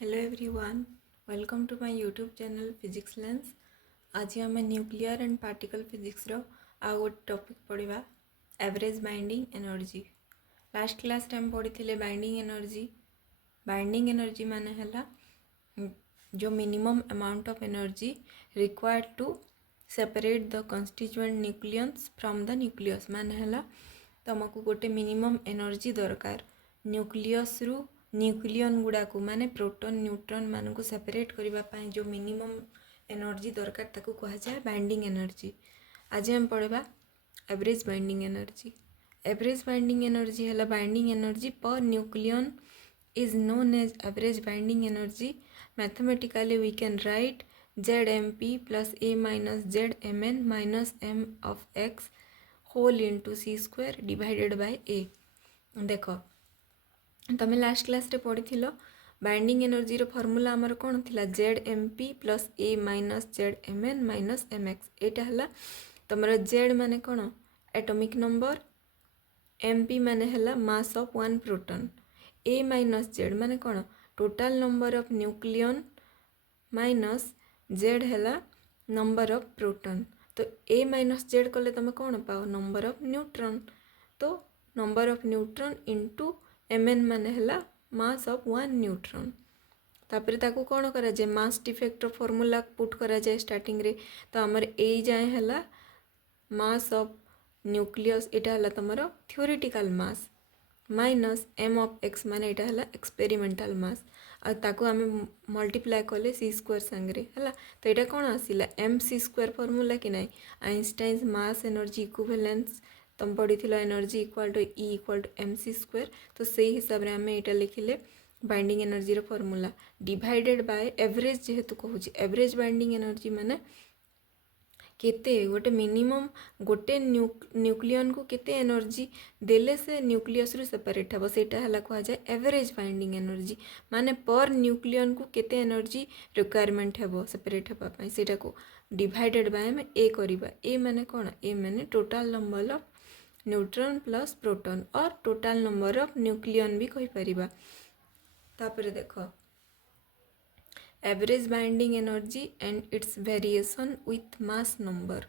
Hello everyone, welcome to my YouTube channel Physics Lens. आज आम nuclear and particle physics रो आ गोटे टॉपिक पढ़ा average binding energy. Last class रे हम पढ़ी बाइंडिंग एनर्जी। बाइंडिंग एनर्जी माने हला जो minimum amount of energy required to separate the constituent nucleus from the nucleus. माने हला तुमको गोटे मिनिमम एनर्जी दरकार न्यूक्लियस रु न्यूक्लियन गुड़ा को माने प्रोटॉन न्यूट्रॉन मान को सेपरेट करने जो मिनिमम एनर्जी दरकार ताकू कहा जाए बाइंडिंग एनर्जी। आज हम पढ़ा average binding energy. Average binding energy है binding energy per nucleon is known as average binding energy. Mathematically we can write ZMP plus A minus ZMN minus M of X whole into C square divided by A। देख तुम last class रे पढ़ी binding energy रो formula आमर कौन थिला ZMP plus A minus ZMN minus MX। एटा हला तुमर Z माने कौन एटॉमिक नंबर, MP माने हला mass of one proton, A minus Z माने कौन total number of nucleon minus Z है नंबर ऑफ प्रोटॉन। तो A माइनस Z कले तुम कौन पाओ नंबर ऑफ न्यूट्रॉन। तो number of neutron into Mn माने हला मास ऑफ वन न्यूट्रॉन। तापर ताकू कौन करा जाए मास डिफेक्टर फॉर्मूला पुट करा जाए स्टार्टिंग रे। तो आमर ए जाए हला मास ऑफ न्यूक्लियस एटा हला तुमर theoretical mass minus M of X माने एटा हला एक्सपेरिमेंटल मास आ ताकू आमे मल्टीप्लाई कले C स्क्वायर संगे हला। तो एटा कौन आसिला MC स्क्वायर फॉर्मूला कि नहीं आइंस्टाइन्स मास एनर्जी इक्विवेलेंस तुम पढ़ी energy equal to E equal to MC square. तो से हिसाब रे आमे एटा लिखिले बाइंडिंग एनर्जी रो फॉर्मूला डिवाइडेड बाय एवरेज जेहेतु कहूँ एवरेज बाइंडिंग एनर्जी माने केते गोटे मिनिमम गोटे न्यूक्लियन को केते एनर्जी देले से न्यूक्लियस रु सेपरेट हे सेटा हला कहा जाए एवरेज बाइंडिंग एनर्जी। माने पर न्यूक्लियन को केते एनर्जी रिक्वायरमेंट हेबो सेपरेट हेबा पई सेटा को डिवाइडेड बाय हम ए करिबा। ए माने कोन ए माने total number of neutron plus proton और टोटल नंबर ऑफ न्यूक्लियन भी कहि परिबा। तापर देखो average binding energy and it's variation with mass number.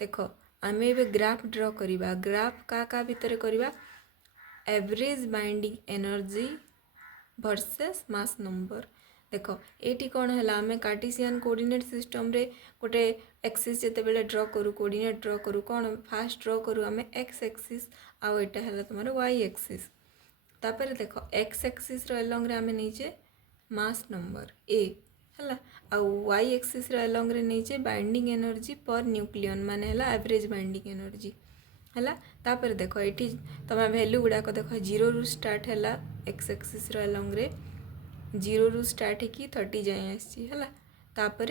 देख आम ए ग्राफ ड्र करिबा ग्राफ का भितर करिबा average binding energy versus mass number. देख ये कौन है आम कार्टेशियन कोऑर्डिनेट सिस्टम रे गोटे एक्सिस जिते बेले ड्र करूँ कोऑर्डिनेट ड्र करूँ कौन फास्ट ड्र करूँ आम एक्स एक्सिस आउ एटा है तुम वाई एक्सिस। तापर देख एक्स एक्सिस एलंग रे आम नहींचे मास नंबर ए है आउ वाई एक्सिस एलंग रे नहींचे बाइंडिंग एनर्जी पर न्यूक्लियन माने है एवरेज बाइंडिंग एनर्जी है। तापर देख ये तुम वैल्यू गुड़ाक देख 0 रु स्टार्ट है एक्स एक्सिस एलंग रे 0 रु स्टार्ट होगी 30 जाए आसी है। तापर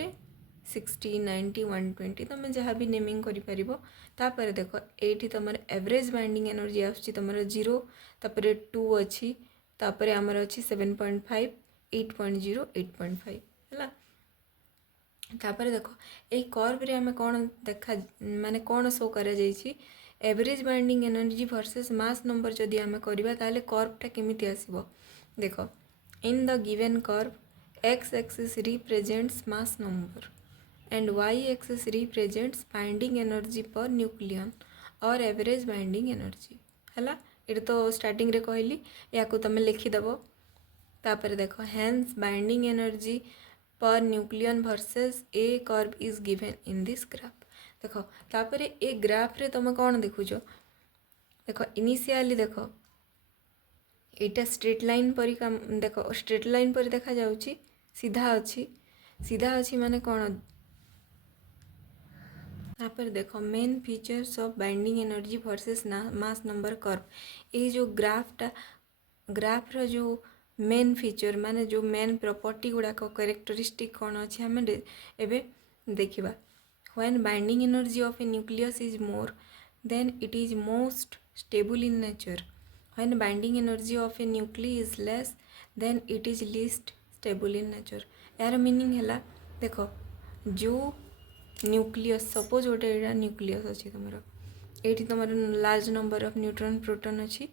60 90 120 तुम जहाँ भी नेमिंग कर देख ये तुम एवरेज बाइंडिंग एनर्जी आसूँ तुम 0 तापर 2 अच्छी तापर आमर अच्छी 7.5 8.0 8.5 है। तापर देख ये कर्व रे आमे कौन देखा माने कौन शो करा जाइछि average binding energy versus mass number जदि आमे करिबा ताले कर्वटा केमिति आसीबो। देख in the given curve X axis represents mass number and Y axis represents binding energy per nucleon और एवरेज बाइंडिंग एनर्जी है। ये तो स्टार्टिंग रे कहली या तुम लिखिदेव। तापर देख hence binding energy per nucleon versus A curve is given in this graph. देख तापर ए ग्राफ रे तुम कौन देखुच देख इनिशियली देख एटा स्ट्रेट लाइन परी काम देख स्ट्रेट लाइन परी देखा जाउची सीधा अच्छी माने कौन। तापर देख main features of binding energy versus mass number curve. ये जो ग्राफ रो जो मेन फीचर माने जो मेन प्रॉपर्टी गुड़ाक कैरेक्टरिस्टिक कौन अच्छे आम एबे देखिबा। When binding energy of A nucleus is more then it is most stable in nature. When binding energy of A nuclei is less than it is least stable in nature. यार meaning है देख जो nucleus suppose गोटे nucleus अच्छी तुम ये तुम large number of neutron proton अच्छी।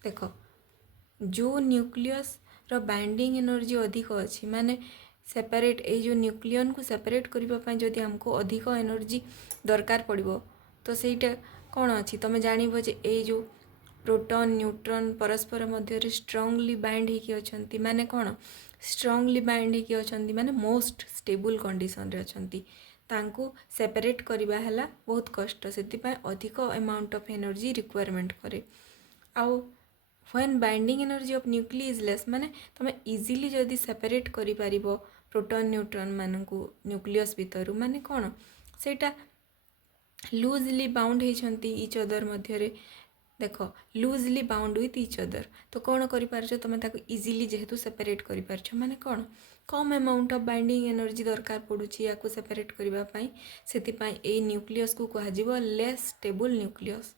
देख जो न्यूक्लियस ର बाइंडिंग एनर्जी अधिक अच्छी माने सेपरेट ए जो न्यूक्लियन को सेपरेट करने जदि हमको अधिक एनर्जी दरकार पड़ो तो सहीटा कौन अच्छी तुम जानव जे ए जो प्रोटॉन न्यूट्रॉन परस्पर मध्य स्ट्रांगली बाइंड होकी अच्छा माने कौन स्ट्रांगली बाइंड होकी अच्छा माने मोस्ट स्टेबल कंडीशन रे अछंती तांको सेपरेट करबा हला बहुत कष्ट से अधिक अमाउंट ऑफ एनर्जी रिक्वायरमेंट करे आउ when binding energy of nucleus is less माने तुम इजीली जदि सेपरेट करि पारिबो प्रोटॉन न्यूट्रॉन मानकु न्यूक्लियस भितरु माने कौन सेटा लूजली बाउंड होती इच अदर मध्य देख loosely bound with each other तो कौन कर तुम इजिली जेहेतु सेपरेट कर माने कौन कम अमाउंट ऑफ बाइंडिंग एनर्जी दरकार पड़ुछि या सेपरेट करने से न्यूक्लियस को कह लेस स्टेबल न्यूक्लियस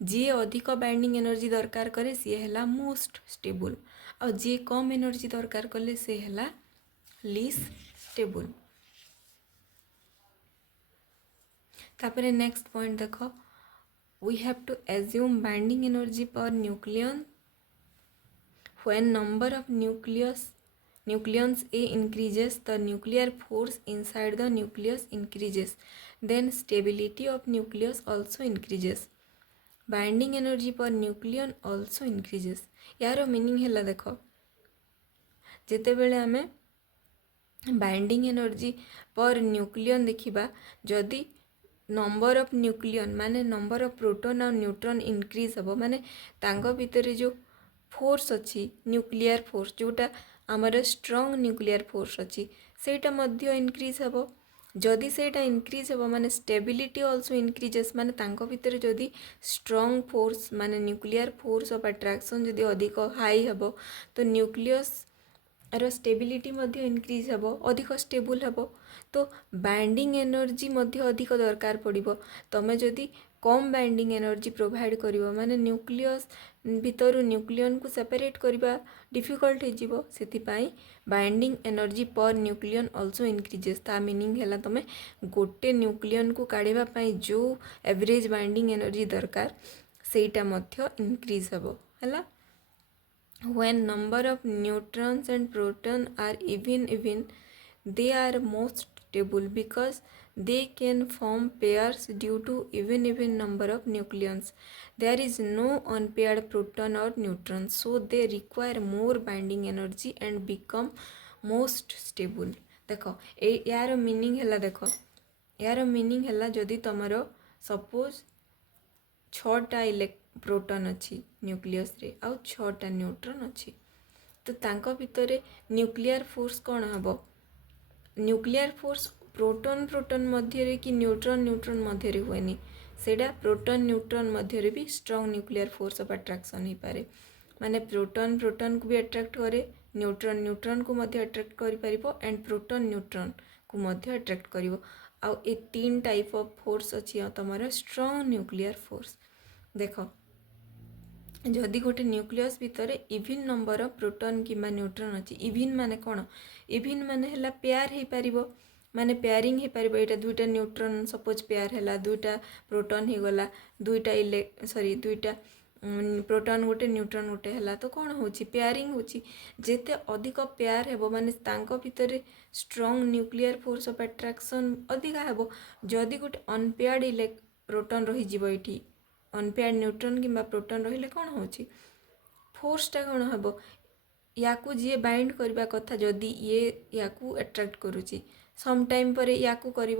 जी अधिक बाइंडिंग एनर्जी दरकार करे सी है मोस्ट स्टेबल और जी कम एनर्जी दरकार कले सी है लीस स्टेबल। तापर नेक्स्ट पॉइंट देख we have to assume binding energy per nucleon when number of nucleons A increases the nuclear force inside the nucleus increases then stability of nucleus also increases binding energy per nucleon also increases यार meaning है देख जिते बेले आमे binding energy per nucleon देखिबा जदि number of nucleon माने number of proton और न्यूट्रॉन इंक्रीज हम माने तांगो भितर जो फोर्स अच्छी न्यूक्लियर फोर्स जोटा आमर स्ट्रॉन्ग न्यूक्लियर फोर्स अच्छी सेटा मध्य इंक्रीज हम जदि सेटा इंक्रीज हम माने स्टेबिलिटी ऑल्सो इंक्रीजेस माने तांगो भितर जदि स्ट्रॉन्ग फोर्स माने न्यूक्लियर फोर्स ऑफ अट्रैक्शन जदि अधिक हाई हम तो न्यूक्लियस रो स्टेबिलिटी मध्य इंक्रीज हम अधिक स्टेबल हम तो बाइंडिंग एनर्जी मध्य अधिक दरकार पड़ो तुम जदि कम बाइंडिंग एनर्जी प्रोवाइड कर माने न्यूक्लियस भितर न्यूक्लियन को सेपरेट करवा डिफिकल्ट हो binding energy per nucleon also increases ता मीनिंग है तुम गोटे न्यूक्लियन को काढ़ापी जो एवरेज बाइंडिंग एनर्जी दरकार सेटा मध्य इंक्रीज हम है when number of neutrons and proton are even they are most stable because they can form pairs due to even number of nucleons there is no unpaired proton or neutron so they require more binding energy and become most stable देख यार meaning है देख यार meaning है जदि तुमर suppose 6टा proton अच्छी nucleus रे आउ 6टा न्यूट्रॉन अच्छी तो तांको भितर न्यूक्लियर फोर्स कौन हम न्यूक्लियर फोर्स प्रोटॉन प्रोटॉन मध्य कि न्यूट्रॉन न्यूट्रॉन मध्य हुएनी सेटा प्रोटॉन न्यूट्रॉन मध्य भी strong nuclear force of attraction हो पारे माने प्रोटॉन प्रोटॉन को भी अट्रैक्ट करे न्यूट्रॉन न्यूट्रॉन को मध्य अट्रैक्ट कर पारिबो एंड प्रोटॉन न्यूट्रॉन को मध्य अट्रैक्ट करिवो आउ ए 3 टाइप ऑफ फोर्स अच्छी तुम स्ट्रॉन्ग न्यूक्लियर फोर्स देख जदि गोटे न्यूक्लियस भितर इविन नंबर ऑफ प्रोटॉन कि न्यूट्रॉन अच्छी इविन माने कौन इविन माने है पेयर हो पार माने पेयरिंग हो पार यहाँ 2टा न्यूट्रॉन सपोज पेयर है 2टा प्रोटॉन हो गला 2टा सॉरी 2टा प्रोटॉन गोटे न्यूट्रॉन गोटे है तो कौन हो पेयरिंग होते अधिक पेयर हे माने तांको भितर strong nuclear force of attraction अधिका हे जदि गोटे अनपेयर्ड प्रोटॉन रही अनपेयर्ड न्यूट्रॉन कि प्रोटॉन रहिले कौन हो फोर्सटा कौन हम या जी बाइंड करने कथा जदि ये या अट्रैक्ट करुच्ची सम टाइम पर या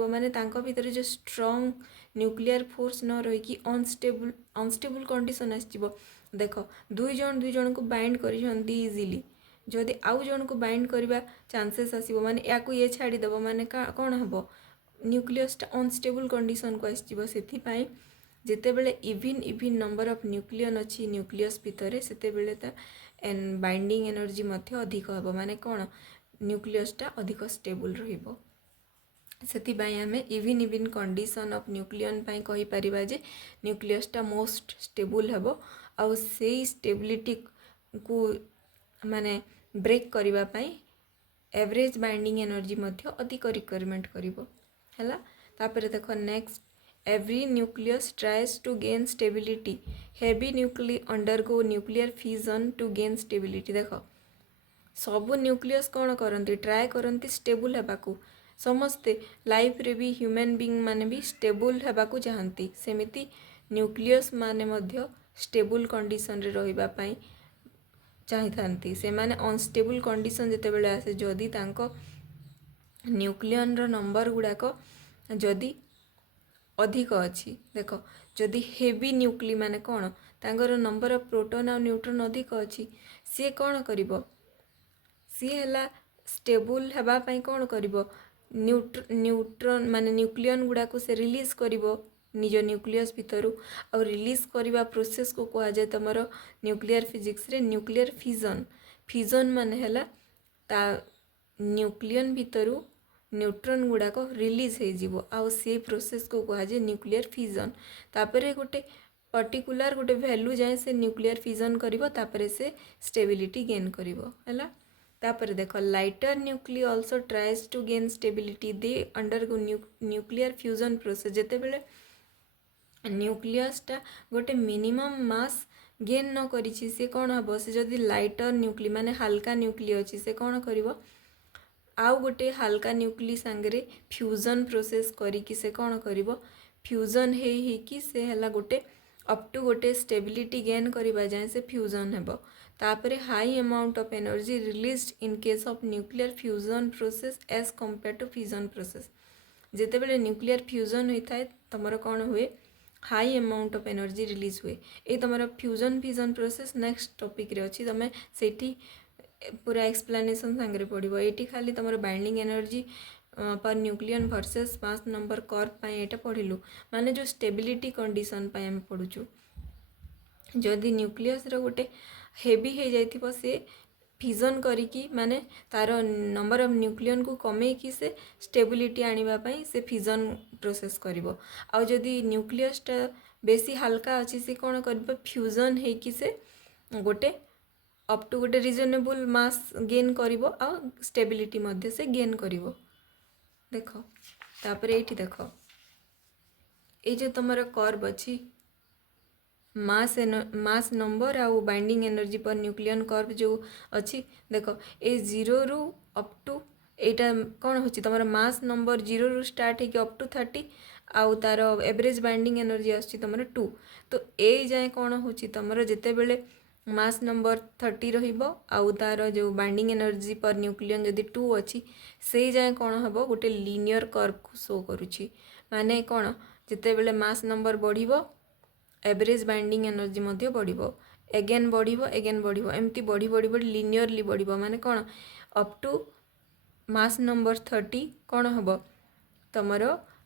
माने तांको भितर जो स्ट्रॉन्ग न्यूक्लियर फोर्स न रही अनस्टेबल कंडीशन आसो देख दुई जन को बाइंड कर इजिली जदि आउ जन को बाइंड करवा चांसेस आसो माने या ये छाड़ीदेव माने कौन हम न्यूक्लियसटा अनस्टेबल कंडीशन को आसो से जितेबले इविन नंबर ऑफ न्यूक्लियन अच्छी न्यूक्लियस भितर से बाइंडिंग एनर्जी मध्य अधिक हम माने कौन न्यूक्लियसटा अधिक स्टेबल रहिबो सेतिबाई आमे इविन कंडीशन ऑफ न्यूक्लियन पाई कहि परिबा जे न्यूक्लियसटा मोस्ट स्टेबल हेबो आउ सेई स्टेबिलिटी को माने ब्रेक करिबा पाई एवरेज बाइंडिंग एनर्जी मध्य अधिक रिक्वायरमेंट करिबो हैला तापर देखो next every nucleus tries to gain stability heavy nuclei undergo nuclear fission to gain stability देख सबु न्यूक्लियस कौन करती ट्राए करती स्टेबल होगाकू समस्ते लाइफ रे भी ह्यूमन बीइंग माने भी स्टेबल होगाकू चाहती सेमिति न्यूक्लियस माने मध्य स्टेबल कंडीशन रे रहिबा पई चाहती से माने अनस्टेबल कंडीशन जितेबले आसे जदि तांको न्यूक्लियन रो नंबर गुड़ाक जदि अधिक अच्छी देख जदि हेवी न्यूक्ली माने कौन तांकर नंबर ऑफ प्रोटॉन और न्यूट्रॉन अधिक अच्छी सी कौन करिवो सी है स्टेबल होगापाई कौन कर न्यूट्रॉन माने न्यूक्लियन गुड़ाक से रिलीज करिवो निज न्यूक्लियस भितर और रिलीज करवा प्रोसेस को कह जाए तुम न्यूक्लियर फिजिक्स रे न्यूक्लियर फिजन फिजन माने है ता न्यूक्लियन भितर न्यूट्रॉन गुड़ाक रिलीज हो आउ से प्रोसेस को कह जाए न्यूक्लियर फिजन तापरे गोटे पर्टिकुलर गोटे वैल्यू जाए से न्यूक्लियर फिजन करिवो तापरे से स्टेबिलिटी गेन करिवो हैला तापर देख lighter nuclei also tries to gain stability they undergo nuclear fusion process जिते बेले न्यूक्लियसटा गोटे मिनिमम मास गेन न करिछि से कौन हम से जदि लाइटर न्यूक्ली माने हल्का न्यूक्ली अच्छी से कौन करिवो आउ गोटे हल्का न्यूक्ली सांगरे फ्यूजन प्रोसेस करिकि से कौन करिवो फ्यूजन हे कि से हला गोटे अप टू गोटे स्टेबिलिटी गेन करबा जाए से फ्यूजन हेबो तापरे high amount of energy released in case of nuclear fusion process as compare to fusion process जिते बेले न्यूक्लियर फ्यूजन होता है तुमर कौन हुए high amount of energy release हुए ये तुम fusion fission process next topic रे अच्छी तुम से पूरा एक्सप्लेनेशन सांगे पड़ो ये खाली तुम binding energy per nucleon versus mass number curve पाई एटा पढ़िलु माने जो स्टेबिलिटी कंडीशन पाई आम पढ़ुचु जदि न्यूक्लियस रो गोटे हेवी हो जाइथिबो से फिजन करिकी माने तार नंबर ऑफ न्यूक्लियन को कमेकी से स्टेबिलिटी आनिबा पई से फिजन प्रोसेस करिवो आ जदि न्यूक्लियसटा बेसी हल्का अच्छी से कौन कर फ्यूजन हेकी से गोटे अप टू गोटे रिजनेबल मास गेन करिवो आ स्टेबिलिटी मध्य से गेन करिवो देख तापर ये देख ये जो तुम कर्व अच्छी मास नंबर आउ binding energy per nucleon curve जो अच्छी देख ए 0 रु अप टू एटा कौन हो तुम मास नंबर 0 रु स्टार्ट हो अप टू 30 आउ तार एवरेज बाइंडिंग एनर्जी आसी तुम 2 तो ए जाए कौन हो तुम जिते बेले मास नंबर 30 रहिबो आउ तार जो बाइंडिंग एनर्जी पर न्यूक्लियन जदि 2 अच्छी से जाए कौन हम गोटे लिनियर कर्व को शो करुच्ची माने कौन जिते बेले मास नंबर बढ़िबो एवरेज बाइंडिंग एनर्जी मध्य बढ़िबो एगेन बढ़िबो एमती बढ़ी बढ़ी बढ़ी लिनियरली बढ़िबो माने कौन अप टू मास नंबर 30 कौन हम तुमर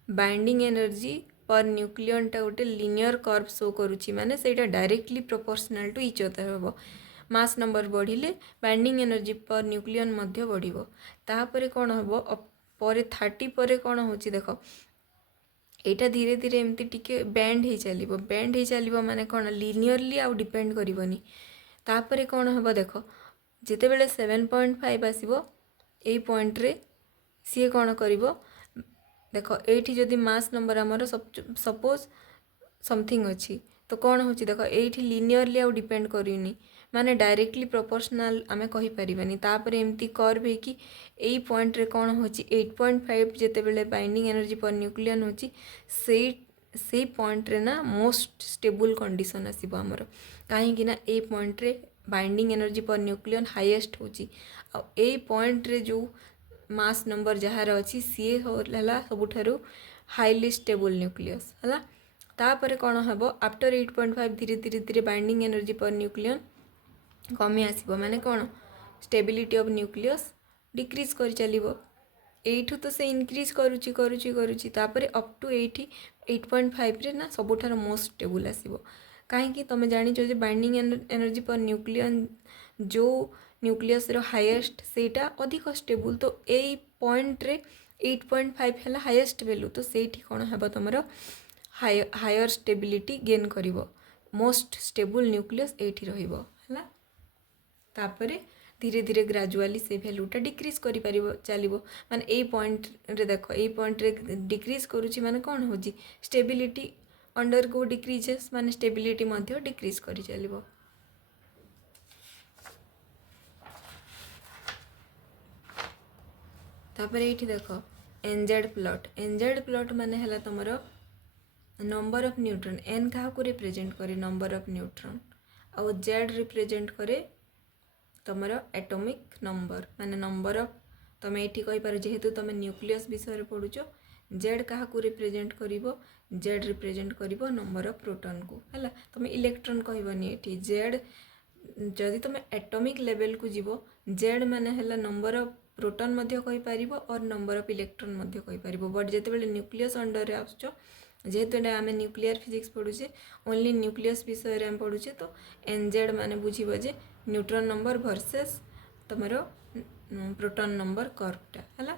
बाइंडिंग एनर्जी पर न्यूक्लियन टा गोटे लिनियर कर्व शो करुच्ची माने सेटा directly proportional to each other हम मास नंबर बढ़िले बाइंडिंग एनर्जी पर न्यूक्लियन मध्य बढ़िबो तापरे कौन हम पर 30 पर कौन होची देख एटा धीरे धीरे एमती टिके बैंड हो चलिबो माने कौन लिनियरली आउ डिपेंड करिवनी तापरे कौन हम देख जिते बेले 7.5 आसीबो एई पॉइंट रे सी कौन करिवो देख ये जदि मास नंबर आमर सपोज समथिंग अच्छी तो कौन हो देख ये लिनियरली आउ डिपेंड करूनी माने डायरेक्टली प्रोपोर्शनल आमे कहि परिबानी तापर एमती कर्व है कि एई पॉइंट रे कौन होची 8.5 जेते बेले बाइंडिंग एनर्जी पर न्यूक्लियन होची से पॉइंट रे ना मोस्ट स्टेबल कंडीशन आसीबो हमर काहे कि ना ए पॉइंट रे binding energy per nucleon highest होची आ ए पॉइंट रे जो मास नंबर जहार अच्छी सी है सबुठारु हाईली स्टेबल न्यूक्लियस है तापर कौन हम आफ्टर 8.5 धीरे धीरे धीरे बाइंडिंग एनर्जी पर न्यूक्लियन कमी आसो माने कौन स्टेबिलिटी ऑफ न्यूक्लियस डिक्रीज कर चलो एठू तो से इनक्रीज करुच्ची करुच्ची करुच्ची तापर अप टू 8.5 रे ना सबुठार मोस्ट स्टेबल आसो कहीं तुम जान बाइंडिंग एनर्जी पर न्यूक्लियन जो न्यूक्लियस रो हाईएस्ट सेटा अधिक स्टेबल तो यही पॉइंट रे 8.5 है हाईएस्ट वैल्यू तो सेठी कौन हम तुम हायर स्टेबिलिटी गेन करिवो मोस्ट स्टेबल न्यूक्लियस एठी रहिबो हला तापरे धीरे धीरे ग्रेजुअली से वैल्यूटा डिक्रीज करि परिबो चलिबो माने ए पॉइंट रे देखो ए पॉइंट रे डिक्रीज करूची माने कौन होजी स्टेबिलिटी अंडर गो डिक्रीजेस माने स्टेबिलिटी मध्य डिक्रीज करि चलिबो तापर ये देख एनजेड प्लॉट माने हला तुमर नंबर ऑफ न्यूट्रॉन एन क्या रिप्रेजेंट करे नंबर ऑफ न्यूट्रॉन आउ जेड रिप्रेजेंट करे तुमर एटॉमिक नंबर माने नंबर ऑफ तुम ये कहीपर जेहेतु तुम न्यूक्लियस विषय पढ़ुच जेड क्या रिप्रेजेंट करिवो जेड रिप्रेजेंट करिवो नंबर ऑफ प्रोटॉन को है तुम इलेक्ट्रॉन कहबनी ये जेड जदि तुम एटॉमिक लेवल को जीवो जेड माने हला नंबर ऑफ प्रोटॉन मध्य कहि पारिबो और नंबर ऑफ इलेक्ट्रॉन मध्य कहि पारिबो बट जेतेबेले न्यूक्लियस अंडर रे आसुचो जेहेतु एटा आमे न्यूक्लियर फिजिक्स पढ़ुचे ओनली न्यूक्लियस विषय रे हम पढ़ुचे तो एनजेड माने बुझिबो जे न्यूट्रॉन नंबर वर्सेस तमरो प्रोटॉन नंबर कर्वटा हला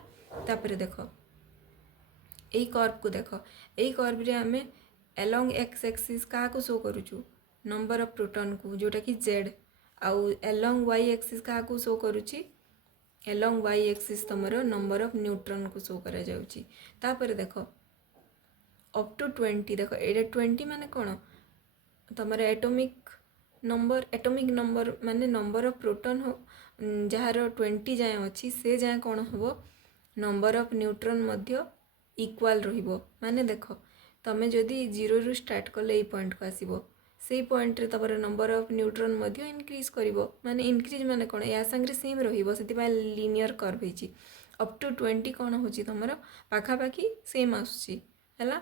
तापर देखो एई कर्व को देखो एई कर्व रे आमे अलोंग एक्स एक्सिस का को शो करूछु नंबर ऑफ प्रोटॉन को जोटा कि जेड आउ अलोंग वाई एक्सिस का को शो करूची अलोंग वाई एक्सिस तमरो नंबर ऑफ न्यूट्रॉन को शो करा जाउची तापर देखो अप टू 20 देखो एटा 20 माने कोन तमरो एटॉमिक नंबर माने नंबर ऑफ प्रोटॉन हो जहार 20 जाए अच्छी से जाए कौन हम number of neutron Madhya equal रहिबो माने देखो तमे जदि 0 रु स्टार्ट कले ए पॉइंट को आसीबो से पॉइंट रे तमरो नंबर ऑफ न्यूट्रॉन मध्य इंक्रीज करिवो माने इंक्रीज माने कोन या संगे सेम रहिबो सेति बाय लीनियर कर्व हेची अप टू 20 कोन होची तमरो पाखा पाखी सेम आसुची हला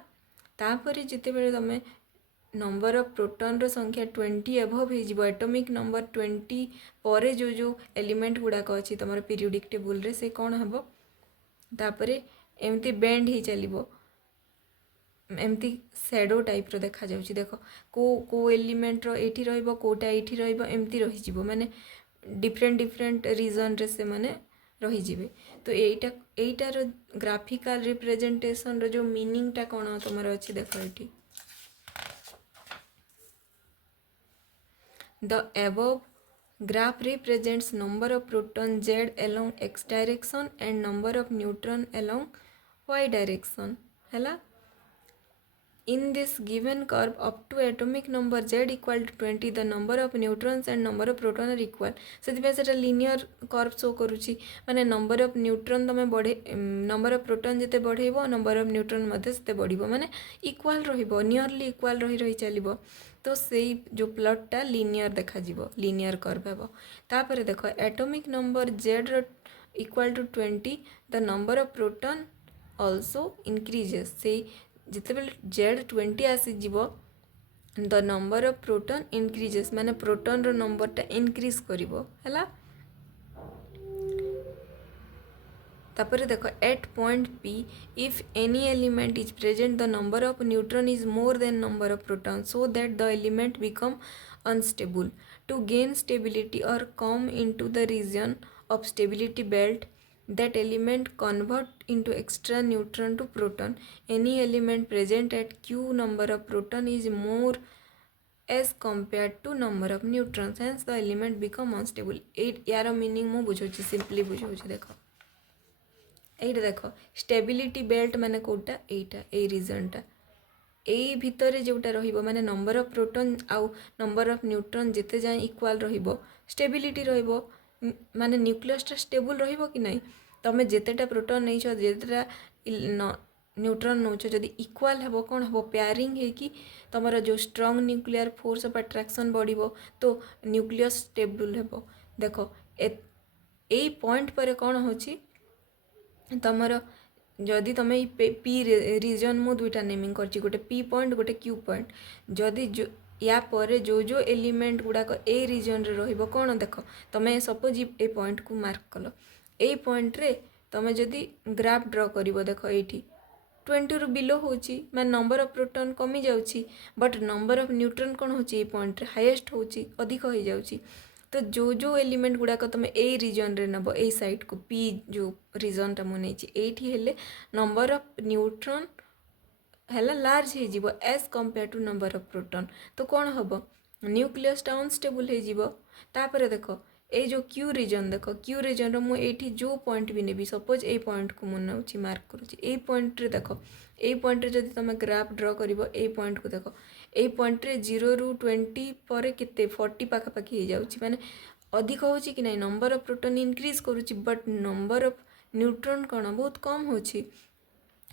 तापरे जिते बेले तमे नंबर ऑफ प्रोटॉन रो संख्या 20 एभव हो एटॉमिक नंबर 20 परे जो एलिमेंट गुड़ाक अच्छी तुम पीरियोडिक टेबुल रे से कौन हम तापरे एमती बेंड ही चलिबो एमती शैडो टाइप रो देखा जाउची देखो को एलिमेंट रो एठी रहइबो कोटा एठी रहइबो एमती रहि जिवो माने डिफरेंट रीजन रे से माने रहि जिवे तो एटा रो ग्राफिकल रिप्रेजेंटेशन रो जो मीनिंग टा कोन तमरो अछि देखो एठी The above graph represents number of proton Z along x direction and number of neutron along y direction. Hela? In this given curve up to atomic number Z equal to 20 the number of neutrons and number of proton are equal. सेतिबे सेटा linear curve show करूची माने number of neutron तमे बढ़े number of proton जते बढ़ेबो number of neutron मध्ये सेते बढ़िबो माने equal रहिबो nearly equal रही चलिबो तो से जो प्लॉटटा लिनियर देखा जीवो लिनियर कर्व हेबो तापर देखो atomic number Z equal to 20 the number of proton also increases से जितेबेले जेड 20 आसी जीवो the number of proton increases माने प्रोटॉन रो नंबरटा इंक्रीज करिवो हला तापर देखो at point P if any element is present the number of neutron is more than number of proton so that the element become unstable to gain stability or come into the region of stability belt that element convert into extra neutron to proton. Any element present at q number of proton is more as compared to number of neutrons, hence the element become unstable. यार meaning मु बुझौछि simply बुझौछि देखो एटा देखो stability belt माने कोटा एटा ए रीजनटा एई भितरे जोटा रहिबो माने number of proton आउ नंबर ऑफ न्यूट्रॉन जेते जाय इक्वल रहिबो स्टेबिलिटी रहिबो माने न्यूक्लियसटा स्टेबल रहिबो कि नहीं तमे जेतेटा प्रोटॉन नै छ जेतेटा न्यूट्रॉन नौ छ जदि इक्वल हेबो कोन हेबो पेयरिंग हे कि तमरा जो strong nuclear force of attraction बढ़िबो तो न्यूक्लियस स्टेबल हेबो देखो ए पॉइंट पर कोन होछि तमर जदि तुम पी रीजन मु दुईटा नेमिंग करछि गोटे पी पॉइंट गोटे क्यू पॉइंट जदि जो या परे जो एलिमेंट गुड़ाक ए रीजन रे रहिबो कोन देखो तुम सपोज ए पॉइंट को मार्क कलो ए पॉइंट रे तुम जदि ग्राफ ड्रॉ करिवो देखो एठी 20 रु बिलो होची माने नंबर ऑफ प्रोटॉन कमी जाउची बट नंबर ऑफ न्यूट्रॉन कोन होची ए पॉइंट रे हाईएस्ट होची अधिक हो जाउची तो जो एलिमेंट गुड़ाक तुम ए रीजन रे नब ए साइड को पी जो रीजन टा मु नेछि एठी हेले नंबर ऑफ न्यूट्रॉन हेला लार्ज हे जीवो as compare to number of proton तो कौन हम न्यूक्लियस टा अनस्टेबल हे जीवो तापर देखो ए जो क्यू रीजन देखो क्यू रीजन रो मु एठी जो पॉइंट भी नेबी सपोज ए पॉइंट को मु नउछि मार्क करूछि ए पॉइंट रे देखो ए पॉइंट रे जदि तुम ग्राफ ड्रॉ करिवो ए पॉइंट को देखो ए पॉइंट रे 0 रु 20 पर केते 40 पाखा पाखी हे जाउछि माने अधिक होछि कि नै नंबर ऑफ प्रोटॉन इंक्रीज करूछि बट नंबर ऑफ न्यूट्रॉन कौन बहुत कम होची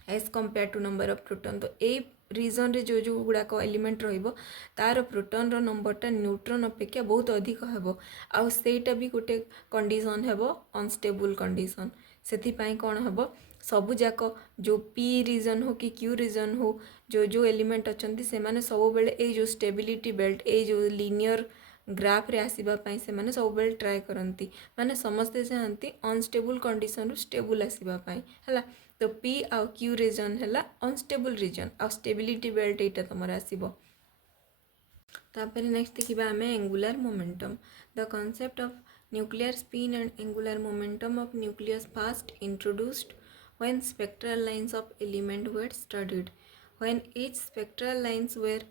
as compare to number of proton. तो ए रीजन रे जो जो गुड़ाक एलिमेंट रहिबो तार प्रोटॉन रो नंबरटा न्यूट्रॉन अपेक्षा बहुत अधिक हेबो आउ सेटा भी गोटे कंडीशन हेबो अनस्टेबल कंडीशन। सेथि पई कोन हेबो सबु जाक जो पी रीजन हो कि क्यू रीजन हो जो जो एलिमेंट अछंती से माने सब बेले ए जो स्टेबिलिटी बेल्ट ए जो लीनियर ग्राफ रे आसीबा पई से माने सब बेले ट्राई करंती माने समस्ते चाहंती अनस्टेबल कंडीशन रु स्टेबल आसीबा पई हला। तो पी आउ क्यू रीजन है अनस्टेबल रीजन आ स्टेबिलिटी बेल्ट यहाँ तुम आसब। तापर नेक्स्ट देखा आम angular momentum. The concept of nuclear spin and angular momentum of nucleus fast introduced when spectral lines of element were studied when each spectral lines were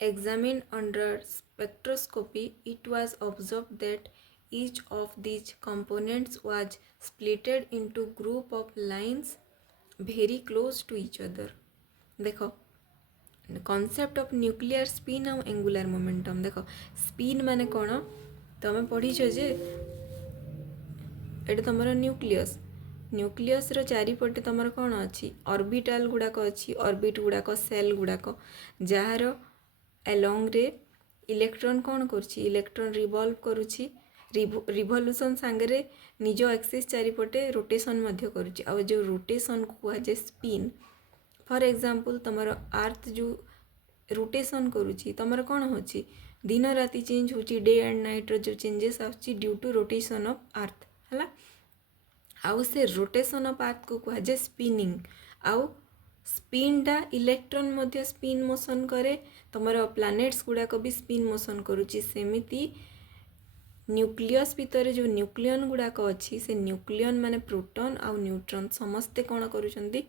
examined under spectroscopy it was observed that each of these components was splitted into group of lines very close to each other। देखो concept of nuclear spin और angular momentum देखो spin माने कौन तुम पढ़ीच जे एटा तुम nucleus nucleus रो चारिपटे तुम कौन अच्छी ऑर्बिटल गुड़ाक अच्छी ऑर्बिट गुड़ाक सेल गुड़ाक जार एलोंग रे इलेक्ट्रॉन कौन करुच्ची इलेक्ट्रॉन रिवॉल्व करुच्ची रिवोल्यूशन सांगरे निज एक्सिस चारिपटे रोटेशन मध्य करुच्ची आ जो रोटेशन को कहुए स्पिन। फॉर एग्जांपल तुमर अर्थ जो रोटेशन करुच्ची तुमर कौन होची दिन राति चेंज होची डे एंड नाइट रो जो चेंजेस आउची due to rotation of earth हला। आउ से रोटेशन ऑफ अर्थ को कहुए स्पिनिंग आउ स्पिनटा इलेक्ट्रॉन मध्य स्पिन मोशन करे तुमर प्लैनेट्स गुड़ाक भी स्पिन मोशन करुच्ची सेमिति न्यूक्लियस भितर जो न्यूक्लियन गुड़ाक अच्छी से न्यूक्लियन माने प्रोटॉन आउ न्यूट्रॉन समस्ते कौन करुछंती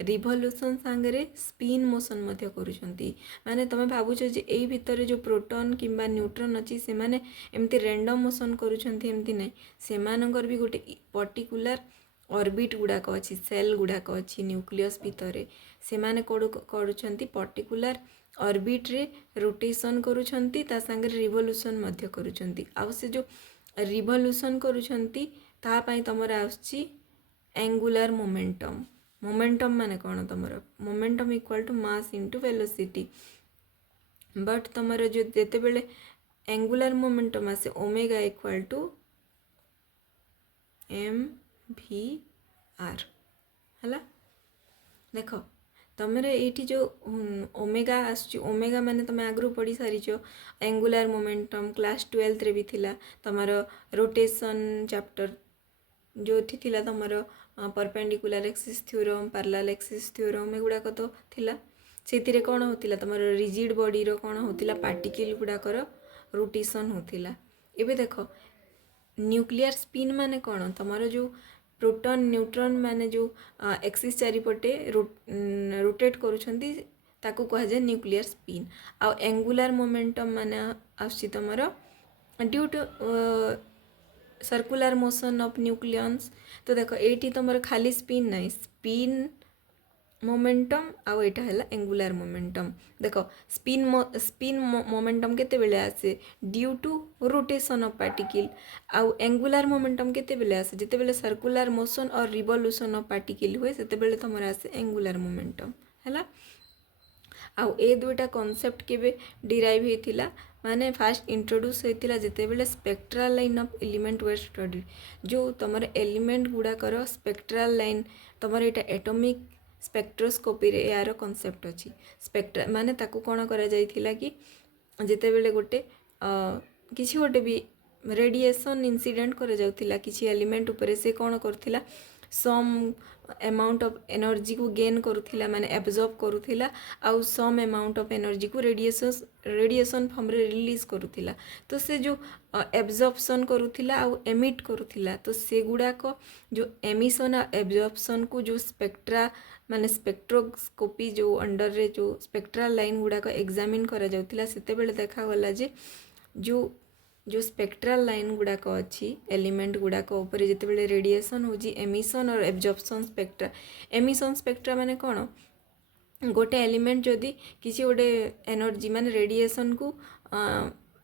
रिवोल्यूशन सांगरे स्पिन मोशन मध्य करुछंती। माने तुम भावुछ जे एई भितर जो प्रोटॉन किंबा न्यूट्रॉन अच्छी से माने एमती रैंडम मोशन करुछंती एमती नै सेमानकर भी गोटे पर्टिकुलर ऑर्बिट गुड़ाक अच्छी सेल गुड़ाक अच्छी न्यूक्लियस भितर से माने करुछंती पर्टिकुलर ऑर्बिट रे रोटेशन करुछंती ता संगे रिवोल्यूशन मध्य करुछंती आउ से जो रिवोल्यूशन करुछंती ता पई तमर आउची एंगुलर मोमेंटम। मोमेंटम माने कौन तमर momentum equal to mass into velocity but तमर जो जेते बेले एंगुलर मोमेंटम आसे omega equal to M V R हला। देख तुम ये जो ओमेगा आसुची ओमेगा माने तुम आगु पढ़ी सारी एंगुलर मोमेंटम क्लास 12 रे भी थिला तमर रोटेशन चैप्टर जो थिला तमर perpendicular axis theorem parallel axis theorem एगुड़ाक तो थिला से कौन होतिला तमर रिजिड बॉडी रो कौन होतिला पार्टिकल गुड़ाकर रोटेशन होतिला। एबे देखो न्यूक्लियर स्पिन माने कौन तमर जो प्रोटॉन न्यूट्रॉन माने जो एक्सिस चारिपटे रोटेट करुछंती ताकू कहुए न्यूक्लियर स्पिन आ एंगुलर मोमेंटम माने आछि तमर due to circular motion of nucleons. तो देखो ये तुम खाली स्पिन नहीं स्पिन मोमेंटम आउ एटा है एंगुलर मोमेंटम। देखो स्पिन मोमेंटम केते बेले आसे due to rotation of particle आउ एंगुलर मोमेंटम केते बेले आसे जेते बेले सर्कुलर मोशन और रिवोल्यूशन ऑफ पार्टिकल हुए सेते बेले तुमर आसे एंगुलर मोमेंटम हैला। आउ ए दुईटा कॉन्सेप्ट केबे डिराइव होइतिला माने फास्ट इंट्रोड्यूस होइतिला जेते बेले spectral line of element were study जो तुमर एलिमेंट गुड़ाकर स्पेक्ट्रल लाइन तुमर एटा एटॉमिक स्पेक्ट्रोस्कोपी रे यार कॉन्सेप्ट अच्छी स्पेक्ट्रा माने ताकू कौन करा जाइथिला कि जेते बेले गोटे किसी गोटे भी रेडिएशन इंसिडेंट करा जाउथिला किसी एलिमेंट ऊपर से कौन करथिला सम अमाउंट ऑफ एनर्जी को गेन करुथिला माने एब्जॉर्ब करुथिला आउ सम अमाउंट ऑफ एनर्जी को रेडिएशन फॉर्म रे रिलीज करुथिला। तो से जो एब्जॉर्प्शन करुथिला आउ एमिट करुथिला तो से गुड़ाक जो एमिशन आ एब्जॉर्प्शन को जो स्पेक्ट्रा माने स्पेक्ट्रोस्कोपी जो अंडर रे जो स्पेक्ट्रल लाइन गुड़ाक एग्जामिन करा जाउथिला सेते बेले देखा गला जे जो स्पेक्ट्रल लाइन गुड़ाक अच्छी एलिमेंट गुड़ाक ऊपर जिते बेले रेडिएशन होजी एमिशन और एब्जॉर्प्शन स्पेक्ट्रा। एमिशन स्पेक्ट्रा माने कौन गोटे एलिमेंट जदि किसी गोटे एनर्जी माने रेडिएशन को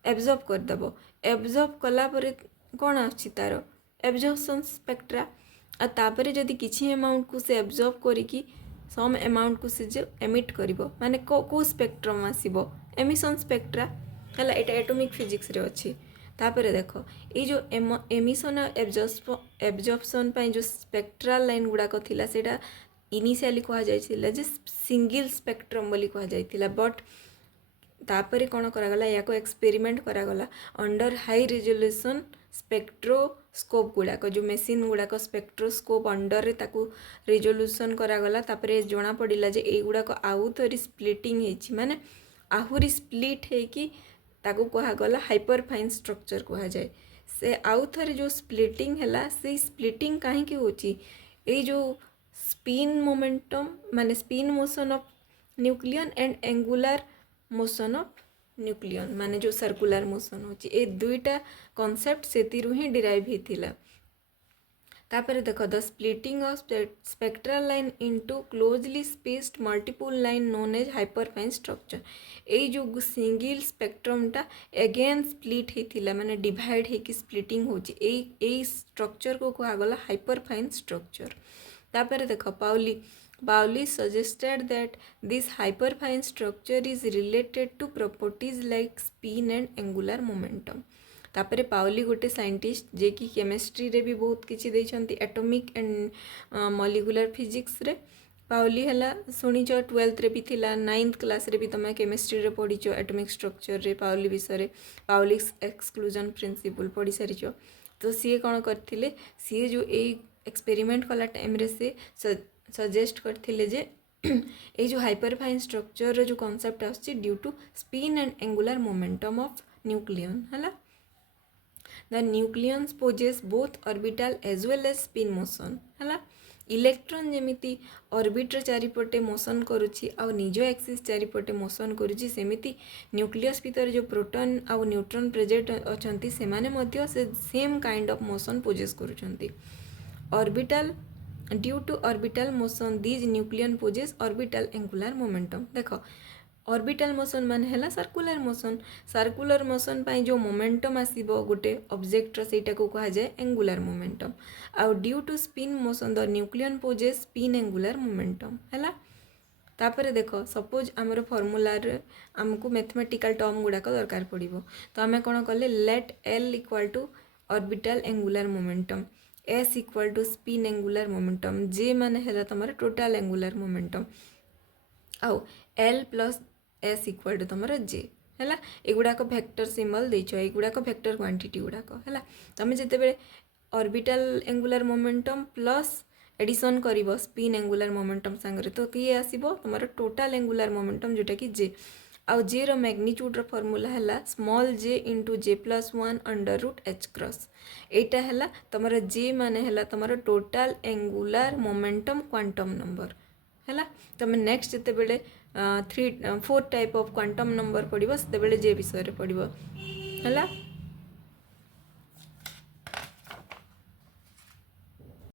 एब्जॉर्ब करदेव एब्जॉर्ब कला परे कौन आछि तार एब्जॉर्प्शन स्पेक्ट्रा आ तापर जदि किछि अमाउंट को से एब्जॉर्ब करिकी सम अमाउंट को से जो एमिट करिवो माने को स्पेक्ट्रम आसीबो एमिशन स्पेक्ट्रा हला एटा एटॉमिक फिजिक्स रे अछि। तापर देखो ये जो एमिशन एब्जॉर्प्शन पाई जो स्पेक्ट्रल लाइन गुडा को थिला सेटा इनिशियली कहा जायतिला जे सिंगल स्पेक्ट्रम बोली कहा जायतिला बट तापर कौन करागला या एक्सपेरिमेंट करागला अंडर हाई रिजोल्यूशन स्पेक्ट्रोस्कोप गुड़ाक जो मेसीन गुड़ाक स्पेक्ट्रोस्कोप अंडर ताकू रिजोल्यूशन करागला तापर जना पड़ा जे युड़ाक आउ थोड़ी स्प्लिटिंग होती माने आहुरी स्प्लिट होगी ताकू कहगला हाइपर फाइन स्ट्रक्चर कह जाए से आउ थे जो स्प्लिटिंग है से स्प्लिटिंग कहीं होची ये जो स्पिन मोमेंटम माने spin motion of nucleon and angular motion of nucleon माने जो सर्कुलर मोशन होची ए दुईटा कॉन्सेप्ट से ही डिराइव होता। तापर देख the splitting of spectral line into closely spaced multiple line known as hyperfine structure ये जो सिंगल स्पेक्ट्रमटा अगेन स्प्लिट होता माने डिवाइड होकर स्प्लिटिंग होची स्ट्रक्चर को कहगला हाइपरफाइन स्ट्रक्चर। तापर देख Pauli suggested that this hyperfine structure is related to properties like spin and angular momentum। तापर पाउली गोटे साइंटिस्ट जे कि केमिस्ट्री रे भी बहुत किछि देइछंती एटॉमिक एंड मॉलिक्यूलर फिजिक्स रे पाउली हला सुनिच 12th रे भी थिला 9th क्लास रे भी तमे केमिस्ट्री रे पढिचो एटॉमिक स्ट्रक्चर रे पाउली विषय रे पाउली एक्सक्लूजन प्रिंसिपल पढि सारिचो। तो सी कौन करथिले सी जो ए एक्सपेरिमेंट कला टाइम रे से सजेस्ट करथिले जे ये जो हाइपरफाइन स्ट्रक्चर जो कॉन्सेप्ट आछि due to spin and angular momentum of nucleon हला the nucleons possess both orbital as well as spin motion हला इलेक्ट्रॉन जेमिति ऑर्बिटर चारिपटे मोशन करुछि आ निज एक्सिस चारिपटे मोशन करुछि सेमिति न्यूक्लियस भीतर जो प्रोटॉन आ न्यूट्रॉन प्रेजेंट अछंती से माने मध्य से same kind of motion possess करुछंती। Orbital due to orbital motion these nucleon possess orbital angular momentum. देख ऑर्बिटल मोशन माने हैला सर्कुलर मोशन पाई जो मोमेंटम आसीबो गोटे ऑब्जेक्ट सेटा को कहा जाए एंगुलर मोमेंटम आ due to spin motion the nucleon possess spin angular momentum हैला। तापर देख सपोज आमर फॉर्मूला रे हमको मैथमेटिकल टर्म गुड़ाक दरकार पड़िबो तो आमे कोन कले let L equal to orbital angular momentum S equal to spin angular momentum J माने है तुम टोटाल एंगुलर मोमेंटम आउ L plus S equal to तुम जे है एगुड़ाक भेक्टर सिंबल देछ एगुड़ाक भेक्टर क्वांटिटी गुड़ाक है तुम जिते orbital angular momentum plus addition कर स्पिन एंगुलर मोमेंटम सांगे तो किए आसो तुम टोटाल एंगुलर मोमेंटम जोटा कि जे आउ जे रो मैग्नीट्यूड रो फॉर्मूला है small J into J plus 1 under root H cross एटा है तुम जे माने है तुम total angular momentum quantum number है तुम नेक्स्ट जिते बड़े 4 टाइप ऑफ क्वांटम नंबर पढ़ो से जे विषय पढ़ो है